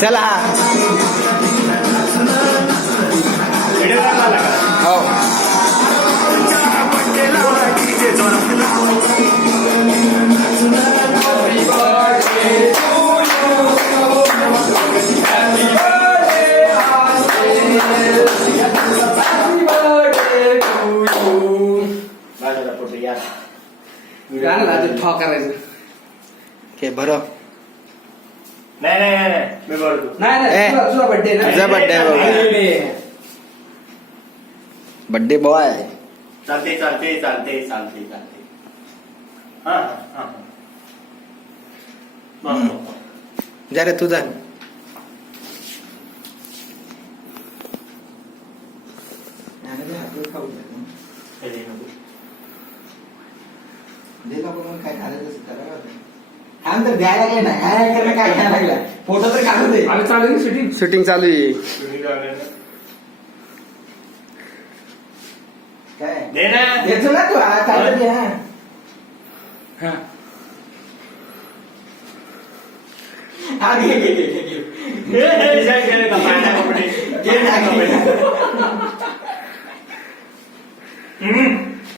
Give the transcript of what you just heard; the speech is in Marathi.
चला हो ठॉक करायचं के बरं नाही नाही नाही नाही मी बरोबर नाही तुझा बर्थडे ना तुझा birthday आहे बाबा. बर्थडे बॉय चालते चालते चालते चालते चालते हा हा जा रे तुझा तर द्यायला लागले नाही काय घ्यायला लागला फोटो तर काढून दे आम्ही चालू शूटिंग शूटिंग चालू आहे काय दे ना येतो ना तू चालू दे हा हा घे घे घे घे कपडे घे ना, घे.